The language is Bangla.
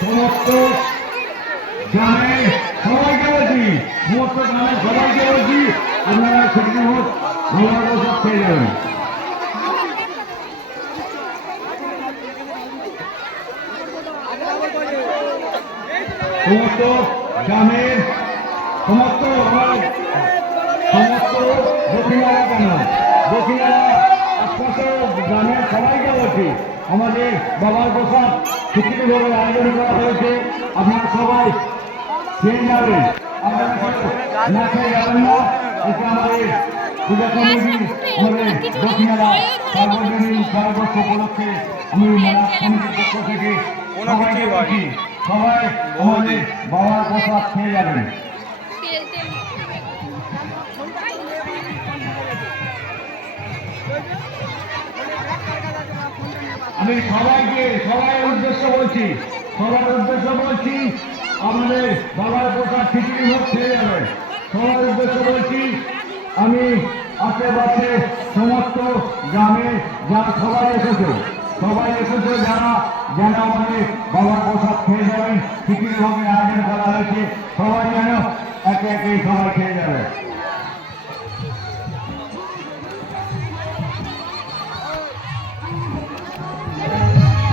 সমস্ত গ্রামে সবাইকে বলছি, সমস্ত গ্রামের সবাইকে বলছি, আপনারা সেদিন হোক ভালো সব যাবেন সমস্ত গ্রামের সমস্ত আমার সমস্ত দক্ষিণারা কেন? দক্ষিণারা আশপাশে গ্রামের সবাইকে বলছি আমাদের বাবার প্রসাদ ভোগের আয়োজন করা হয়েছে। আপনারা সবাই খেয়ে যাবেন। আপনারা না উপলক্ষে আমি মেলা পক্ষ থেকে বলছি, সবাই আমাদের বাবার প্রসাদ খেয়ে যাবেন। আমি সবাইকে, সবাই উদ্দেশ্য বলছি, সবার উদ্দেশ্য বলছি, আমাদের বাবার প্রসাদ খিচুড়ি ভোগ খেয়ে যাবে। সবার উদ্দেশ্য বলছি, আমি আশেপাশে সমস্ত গ্রামে যারা সবাই এসেছে সবাই এসেছে যারা, যেন আমাদের বাবার প্রসাদ খেয়ে যাবেন খিচুড়ি ভোগের আয়োজন করা হয়েছে, সবাই যেন একে একে সবাই খেয়ে যাবে।